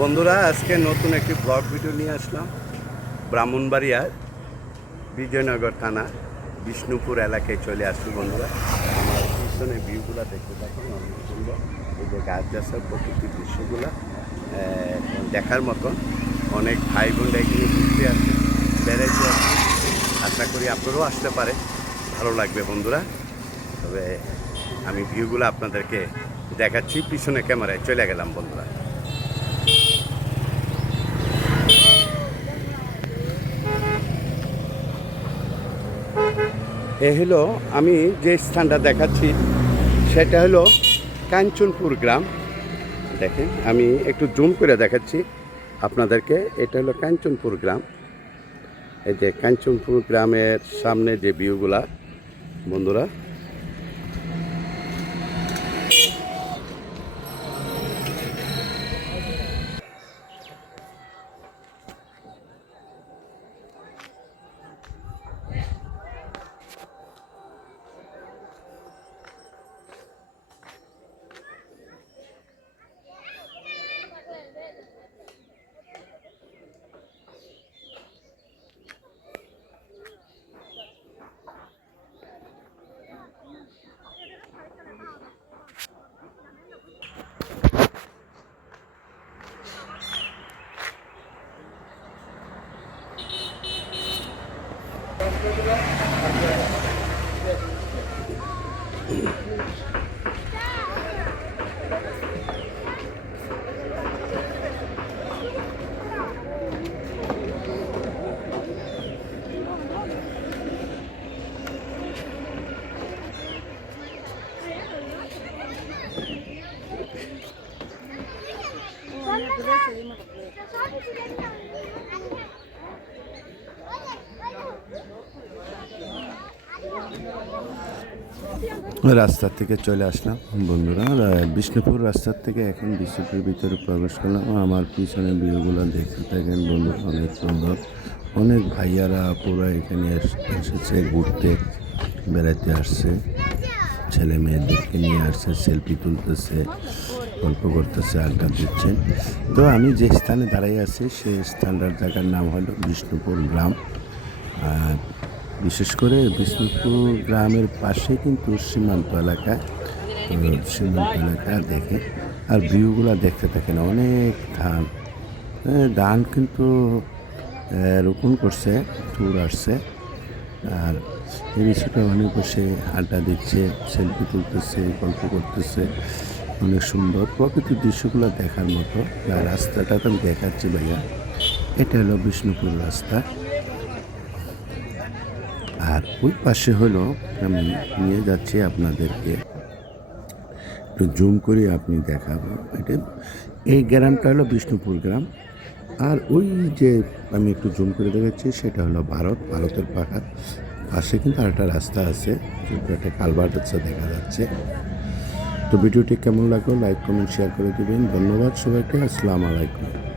বন্ধুরা, আজকে নতুন একটি ব্লগ ভিডিও নিয়ে আসলাম। ব্রাহ্মণবাড়িয়ার বিজয়নগর থানা বিষ্ণুপুর এলাকায় চলে আসছি। বন্ধুরা, আমার পিছনে ভিউগুলো দেখতে থাকুন, অনেক সুন্দর। এই যে গাছ গাছের প্রকৃতির দৃশ্যগুলো দেখার মতন। অনেক ভাই বোনরা এখানে ঘুরতে আসছে, বেড়াইতে আসছে। আশা করি আপনারাও আসতে পারে, ভালো লাগবে বন্ধুরা। তবে আমি ভিউগুলো আপনাদেরকে দেখাচ্ছি, পিছনে ক্যামেরায় চলে গেলাম বন্ধুরা। এ হলো আমি যে স্থানটা দেখাচ্ছি, সেটা হলো কাঞ্চনপুর গ্রাম। দেখেন, আমি একটু জুম করে দেখাচ্ছি আপনাদেরকে। এটা হলো কাঞ্চনপুর গ্রাম। এই যে কাঞ্চনপুর গ্রামের সামনে যে ভিউগুলা বন্ধুরা, রাস্তা থেকে চলে আসলাম বন্ধুরা। বিষ্ণুপুর রাস্তার থেকে এখন বিষ্ণুপুর ভিতরে প্রবেশ করলাম। আমার পিছনে ভিউগুলো দেখতে থাকেন বন্ধু, অনেক সুন্দর। অনেক ভাইয়ারা পুরো এখানে এসেছে ঘুরতে, বেড়াতে আসছে। ছেলে মেয়েদেরকে নিয়ে আসছে, সেলফি তুলতেছে, গল্প করতেছে, আড্ডা দিচ্ছেন। তো আমি যে স্থানে দাঁড়িয়ে আছি সেই স্থানটার জায়গার নাম হলো বিষ্ণুপুর গ্রাম। বিশেষ করে বিষ্ণুপুর গ্রামের পাশে কিন্তু সীমান্ত এলাকা। সীমান্ত এলাকা দেখে আর ভিউগুলো দেখতে থাকেন। অনেক ধান কিন্তু রোপণ করছে, টুর আসছে। আর এই বিষয়টা অনেক বসে আড্ডা দিচ্ছে, সেলফি তুলতেছে, গল্প করতেছে। অনেক সুন্দর প্রকৃতির দৃশ্যগুলো দেখার মতো। রাস্তাটা তো আমি দেখাচ্ছি ভাইয়া, এটা হলো বিষ্ণুপুর রাস্তা। আর ওই পাশে হলো, আমি নিয়ে যাচ্ছি আপনাদেরকে, একটু জুম করে আপনি দেখাবো। এটা এই গ্রামটা হলো বিষ্ণুপুর গ্রাম। আর ওই যে আমি একটু জুম করে দেখাচ্ছি, সেটা হলো ভারতের পাহাড়। পাশে কিন্তু আরেকটা রাস্তা আছে, একটা কালভার্ট আছে দেখা যাচ্ছে। তো ভিডিওটি কেমন লাগলো লাইক কমেন্ট শেয়ার করে দেবেন। ধন্যবাদ সবাইকে। আসসালামু আলাইকুম।